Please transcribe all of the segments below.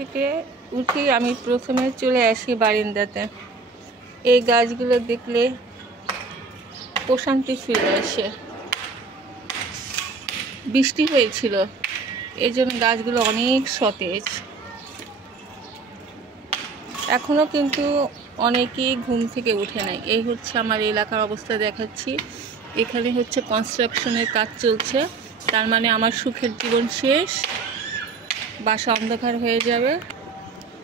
থেকে উঠে আমি প্রথমে চলে আসি বারান্দাতে। এই গাছগুলো দেখলে প্রশান্তি ফিরে আসে। বৃষ্টি হয়েছিল, এই জন্য গাছগুলো অনেক সতেজ। এখনও কিন্তু অনেকেই ঘুম থেকে উঠে নাই। এই হচ্ছে আমার এলাকার অবস্থা দেখাচ্ছি। এখানে হচ্ছে কনস্ট্রাকশনের কাজ চলছে, তার মানে আমার সুখের জীবন শেষ, বাসা অন্ধকার হয়ে যাবে।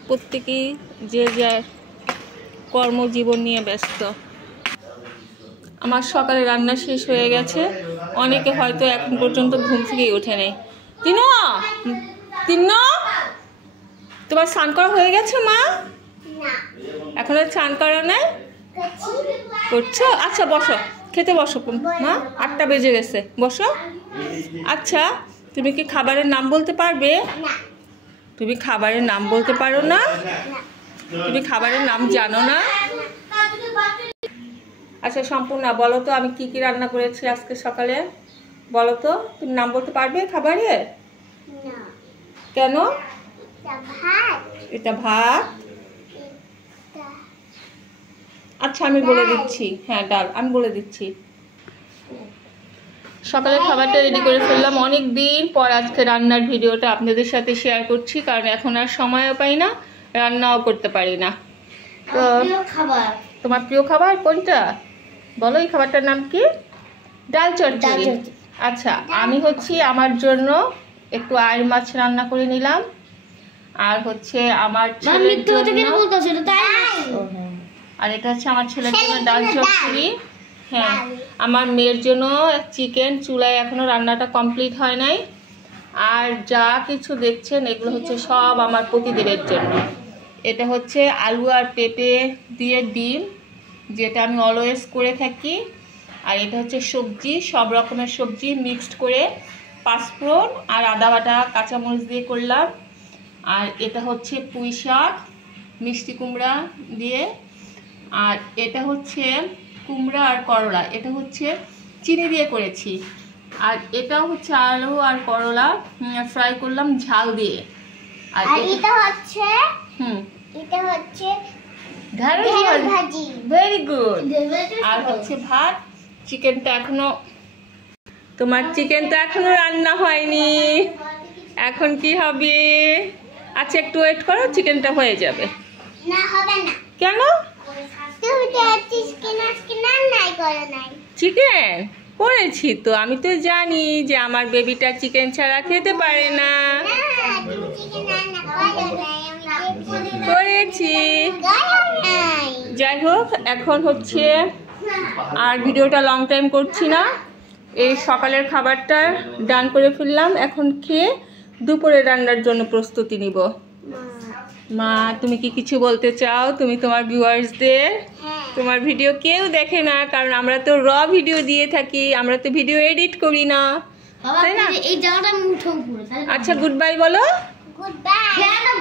প্রত্যেকেই যে যার কর্মজীবন নিয়ে ব্যস্ত। আমার সকালে রান্না শেষ হয়ে গেছে, অনেকে হয়তো এখন পর্যন্ত ঘুম থেকেই ওঠে নেই। তিন্নো তোমার স্নান করা হয়ে গেছে মা? এখনো স্নান করা নাই? করছো? আচ্ছা বসো, খেতে বসো মা, 8টা বেজে গেছে, বসো। আচ্ছা তুমি কি খাবারের নাম বলতে পারবে? তুমি খাবারের নাম বলতে পারো না? তুমি খাবারের নাম জানো না? আচ্ছা সম্পূর্ণা বলো তো আমি কি কি রান্না করেছি আজকে সকালে, বলো তো। তুমি নাম বলতে পারবে খাবারের? কেন? এটা ভাত। আচ্ছা আমি বলে দিচ্ছি, হ্যাঁ ডাল, আমি বলে দিচ্ছি। সকালের খাবারটা রেডি করে ফেললাম। অনেক দিন পর আজকে রান্নার ভিডিওটা আপনাদের সাথে শেয়ার করছি, কারণ এখন আর সময়ও পাই না, রান্নাও করতে পারি না। তো তোমার প্রিয় খাবার কোনটা বলো? এই খাবারটার নাম কি? ডাল চচ্চড়ি। আচ্ছা আমি হচ্ছে আমার জন্য একটু আইড় মাছ রান্না করে নিলাম, আর হচ্ছে আমার ছেলের জন্য, আর এটা হচ্ছে আমার ছেলের জন্য ডাল চচ্চড়ি। হ্যাঁ, আমার মেয়ের জন্য চিকেন, চুলায় এখনো রান্নাটা কমপ্লিট হয় নাই। আর যা কিছু দেখছেন এগুলো হচ্ছে সব আমার পতিদেবের জন্য। এটা হচ্ছে আলু আর পেঁপে দিয়ে ডিম, যেটা আমি অলওয়েজ করে থাকি। আর এটা হচ্ছে সবজি, সব রকমের সবজি মিক্সড করে পাঁচফোড়ন আর আদা বাটা কাঁচামরিচ দিয়ে করলাম। আর এটা হচ্ছে পুঁই শাক মিষ্টি কুমড়া দিয়ে। আর এটা হচ্ছে কুমড়া আর করলা, এটা হচ্ছে চিনি দিয়ে করেছি। আর এটা হচ্ছে আলু আর করলা ফ্রাই করলাম ঝাল দিয়ে। আর এটা হচ্ছে এটা হচ্ছে ঢেঁড়স ভাজি। Very good. আর হচ্ছে ভাত। চিকেনটা এখনো, তোমার চিকেনটা এখনো রান্না হয়নি, এখন কি হবে? আচ্ছা একটু ওয়েট করো, চিকেনটা হয়ে যাবে। না হবে না। কেন? চিকেন করেছি তো, আমি তো জানি যে আমার বেবিটা চিকেন ছাড়া খেতে পারে না। করেছি। যাই হোক, এখন হচ্ছে আর ভিডিওটা লং টাইম করছি না। এই সকালের খাবারটা ডান করে ফেললাম, এখন খেয়ে দুপুরে রান্নার জন্য প্রস্তুতি নিব। মা তুমি কি কিছু বলতে চাও? তুমি তোমার ভিউয়ার্সদের, তোমার ভিডিও কেউ দেখে না, কারণ আমরা তো র ভিডিও দিয়ে থাকি, আমরা তো ভিডিও এডিট করি না, তাই না? আচ্ছা গুড বাই বলো।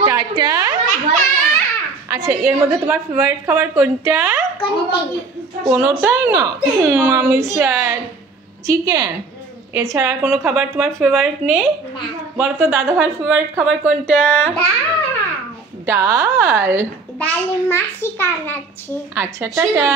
টাটা। আচ্ছা এর মধ্যে তোমার ফেভারিট খাবার কোনটা? কোনোটাই না। আমি স্যাড। চিকেন এছাড়া আর কোনো খাবার তোমার ফেভারিট নেই? বলো তো দাদা ভাইয়ের ফেভারিট খাবার কোনটা? ডাল। ডালের মাসি কানাচ্ছে। আচ্ছা টাটা।